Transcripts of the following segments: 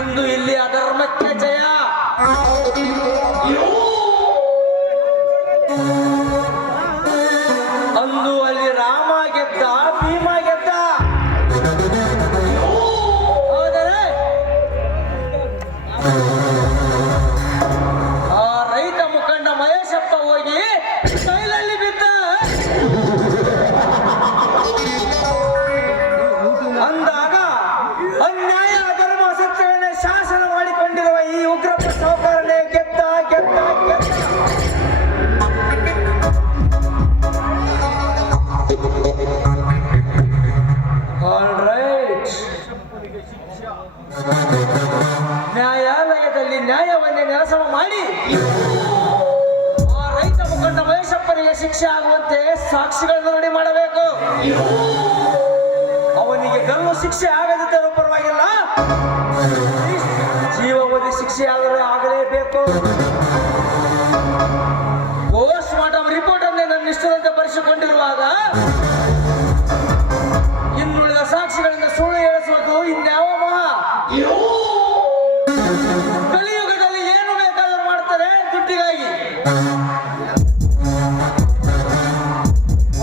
ಇಂದು ಇಲ್ಲಿ ಅಧರ್ಮಕ್ಕೆ ಜಯ. ಅಂದು ಅಲ್ಲಿ ರಾಮ ಗೆದ್ದ, ಭೀಮ ಗೆದ್ದ. ಆದರೆ ಆ ರೈತ ಮುಖಂಡ ಮಹೇಶಪ್ಪ ಹೋಗಿ ಕೈಲಲ್ಲಿ ಬಿದ್ದ. ಅಂದಾಗ ಅನ್ಯಾಯ ಅಧರ್ಮ ಸತ್ಯವನ್ನೇ ಶಾಸನ ಮಾಡಿಕೊಂಡಿರುವ ಈ ಉಗ್ರಪ್ಪ ಸಾಹುಕಾರನೇ ಗೆದ್ದ ಗೆದ್ದ ಗೆದ್ದ. ಆಲ್ ರೈಟ್, ನ್ಯಾಯಾಲಯದಲ್ಲಿ ನ್ಯಾಯವನ್ನೇ ನೆರಸಮ ಮಾಡಿ ಆ ರೈತ ಮುಖಂಡ ಮಹೇಶಪ್ಪನಿಗೆ ಶಿಕ್ಷೆ ಆಗುವಂತೆ ಸಾಕ್ಷಿಗಳನ್ನು ರೆಡಿ ಮಾಡಬೇಕು. ಅವನಿಗೆ ಗಲ್ಲು ಶಿಕ್ಷೆ ಆಗದಿದ್ದರೂ ಪರವಾಗಿಲ್ಲ, ಜೀವಾವಧಿ ಶಿಕ್ಷೆ ಆದರೆ ಆಗಲೇಬೇಕು. ಪೋಸ್ಟ್ ಮಾರ್ಟಮ್ ರಿಪೋರ್ಟ್ ಅನ್ನೇ ನನ್ನ ಇಷ್ಟದಂತೆ ಬರೆಸಿಕೊಂಡಿರುವಾಗ ಇನ್ನುಳಿದ ಸಾಕ್ಷಿಗಳಿಂದ ಸುಳ್ಳು ಹೇಳಿಸುವುದು ಇನ್ಯಾವ ಮಹಾ. ಕಲಿಯುಗದಲ್ಲಿ ಏನು ಬೇಕಾದರೂ ಮಾಡ್ತಾರೆ ದುಡ್ಡಿಗಾಗಿ.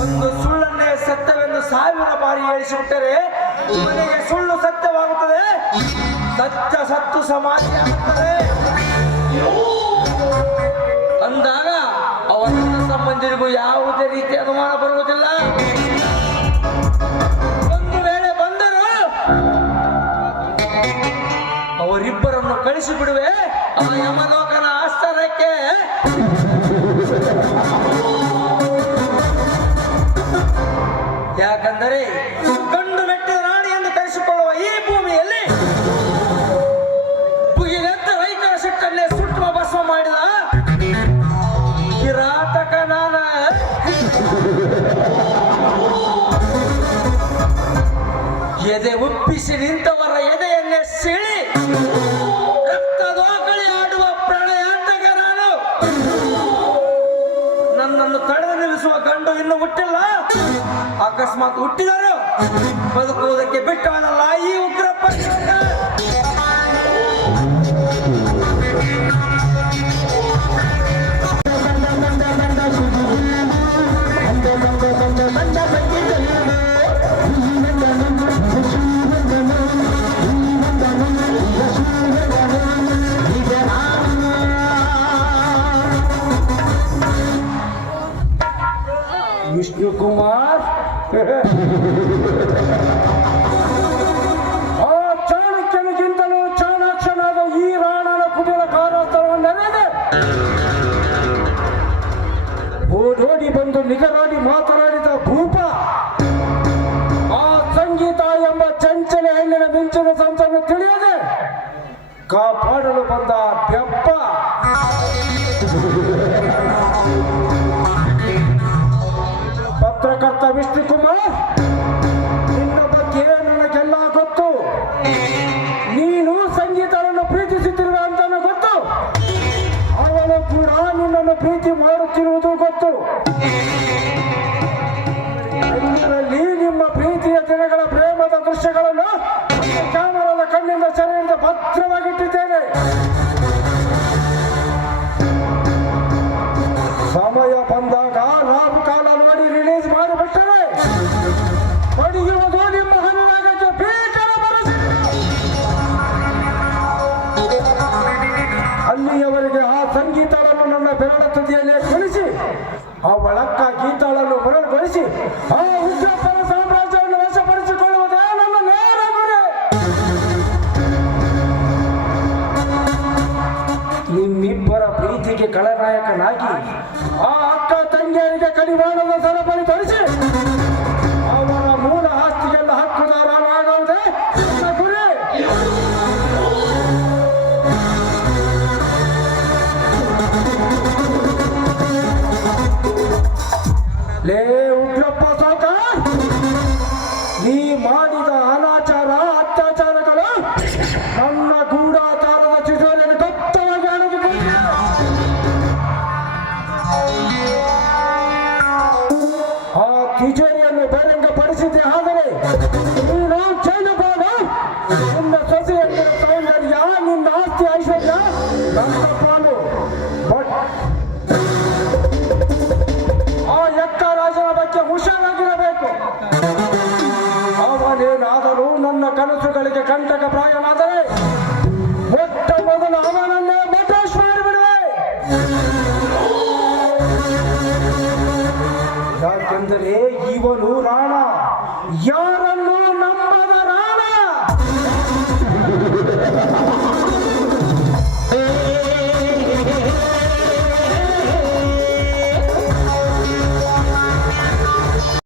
ಒಂದು ಸುಳ್ಳನ್ನೇ ಸತ್ಯವೆಂದು 1000 ಬಾರಿ ಹೇಳಿಸಿಬಿಟ್ಟರೆ ಮನೆಗೆ ಸುಳ್ಳು ಸತ್ಯವಾಗುತ್ತದೆ, ಸತ್ಯ ಸತ್ತು ಸಮಾಧಿ ಆಗುತ್ತದೆ. ಅಂದಾಗ ಅವರ ಸಂಬಂಧಿರಿಗೂ ಯಾವುದೇ ರೀತಿಯ ಅನುಮಾನ ಬರುವುದಿಲ್ಲ. ಒಂದು ವೇಳೆ ಬಂದರೂ ಅವರಿಬ್ಬರನ್ನು ಕಳಿಸಿ ಬಿಡುವೆ ಆ ಯಮಲೋಕನ ಆಸ್ಥಾನಕ್ಕೆ. ಯಾಕಂದರೆ ಗಂಡು ಮೆಟ್ಟಿದ ರಾಣಿ ಎಂದು ಕರೆಸಿಕೊಳ್ಳುವ ಈ ಭೂಮಿಯಲ್ಲಿ ಭುಗಿಲೆದ್ದ ರೈತರ ಸಿಟ್ಟನ್ನೇ ಸುಟ್ಟು ಭಸ್ಮ ಮಾಡಿದ ಕಿರಾತಕ ನಾನ. ಎದೆ ಉಪ್ಪಿಸಿ ನಿಂತವರ ಎದೆಯನ್ನೇ ಸಿಳಿ ರಕ್ತದೋಕಳಿ ಆಡುವ ಪ್ರಳಯಾಂತಕ ನಾನು. ನನ್ನನ್ನು ತಡೆದು ನಿಲ್ಲಿಸುವ ಗಂಡು ಇನ್ನು ಹುಟ್ಟಿಲ್ಲ. ಅಕಸ್ಮಾತ್ ಹುಟ್ಟಿದರು ಬದುಕುವುದಕ್ಕೆ ಬಿಟ್ಟವನಲ್ಲ ಈ ಉಗ್ರಪ್ಪ. ವಿಷ್ಣು ಕುಮಾರ್, ಆ ಚಾಣಕ್ಯನಿಗಿಂತಲೂ ಚಾಣಾಕ್ಷನಾದ ಈ ರಾಣನ ಕುಟಿಲ ಕಾರ್ಯಸ್ಥಳವನ್ನೆರೆದೆ ಓಡೋಡಿ ಬಂದು ನಿಗರಾಡಿ ಮಾತನಾಡಿದ ಭೂಪ, ಆ ಸಂಗೀತ ಎಂಬ ಚಂಚಲ ಹೆಣ್ಣಿನ ಮಿಂಚಿನ ಸಂತನ್ನು ತಿಳಿಯದೆ ಕಾಪಾಡಲು ಬಂದ ಬೆಪ್ಪ. ಪತ್ರಕರ್ತ ವಿಷ್ಣು ಕುಮಾರ್, ನಿನ್ನ ಬಗ್ಗೆ ನನಗೆಲ್ಲ ಗೊತ್ತು. ನೀನು ಸಂಗೀತವನ್ನು ಪ್ರೀತಿಸುತ್ತಿರುವ ಅಂತ ಗೊತ್ತು. ಅವಳು ಕೂಡ ನಿನ್ನನ್ನು ಪ್ರೀತಿ ಮಾಡುತ್ತಿರುವುದು ಗೊತ್ತು. ಇದರಲ್ಲಿ ನಿಮ್ಮ ಪ್ರೀತಿಯ ದಿನಗಳ ಪ್ರೇಮದ ದೃಶ್ಯಗಳನ್ನು ಕ್ಯಾಮರಾದ ಕಣ್ಣಿಂದ ಸೆರೆಯಿಂದ ಭದ್ರವಾಗಿಟ್ಟಿದ್ದೇನೆ. ಸಮಯ ಬಂದಾಗ ರಾಬ್ ಕಾಲ ನೋಡಿ ರಿಲೀಸ್ ಮಾಡಿಬಿಟ್ಟರೆ ಪಡೆಯುವುದು ನಿಮ್ಮ ಹನುರಾಗಕ್ಕೆ ಭೀಕರ ಪರಿಸ್ಥಿತಿ. ಅಲ್ಲಿಯವರೆಗೆ ಆ ಸಂಗೀತವನ್ನು ನನ್ನ ಬೆರಳ ತುದಿಯಲ್ಲೇ ಕುಳಿಸಿ ಅವಳಕ್ಕ ಗೀತಾಳನ್ನು ಮರಳುಗೊಳಿಸಿ ಆ ಉಗ್ರಪ್ಪನ ಸಾಮ್ರಾಜ್ಯವನ್ನು ವಶಪಡಿಸಿಕೊಳ್ಳುವುದೇ ನನ್ನ ನೇರ ಗುರಿ. ನಿಮ್ಮಿಬ್ಬರ ಪ್ರೀತಿಗೆ ಖಳನಾಯಕನಾಗಿ ಆ ಅಕ್ಕ ತಂಗಿಯರಿಗೆ ಕಡಿವಾಣದ ಸರಪಳಿ ತರಿಸಿ ಅವರ ಮೂಲ ಆಸ್ತಿಗೆಲ್ಲ ಹಕ್ಕುದಾರನಾಗುವುದೇ ನನ್ನ ಗುರಿ. ಲೇ ಉಗ್ರಪ್ಪ ಸಾವುಕಾರ, ನೀ ಮಾಡಿದ ಅನಾಚಾರ ಅತ್ಯಾಚಾರಗಳು ನನ್ನ ಗೂಢಾಚಾರದ ಚಿಟೋರಿಯನ್ನು ದತ್ತವಾಗಿ ಅಣಗಿಕೊಂಡಿದೆ. ಆ ತಿಜೋರಿಯನ್ನು ಬಹಿರಂಗಪಡಿಸಿದ್ದೆ. ಆದರೆ ನೀನು ಚೈನಬಾನು ನಿನ್ನ ಸೊಸೆಯನ್ನು ನನ್ನ ಪಾಲು. ಬಟ್ ಆ ಎಕ್ಕ ರಾಜನ ಬಗ್ಗೆ ಹುಷಾರಾಗಿರಬೇಕು. ಅವನೇನಾದರೂ ನನ್ನ ಕನಸುಗಳಿಗೆ ಕಂಟಕ ಪ್ರಾಯನಾದರೆ ಮೊಟ್ಟ ಮೊದಲು ಅವನನ್ನೇ ಮಟಾಶ್ ಮಾಡಿಬಿಡುವೆ. ಯಾಕೆಂದರೆ ಇವನು ರಾಣ. ಯಾರು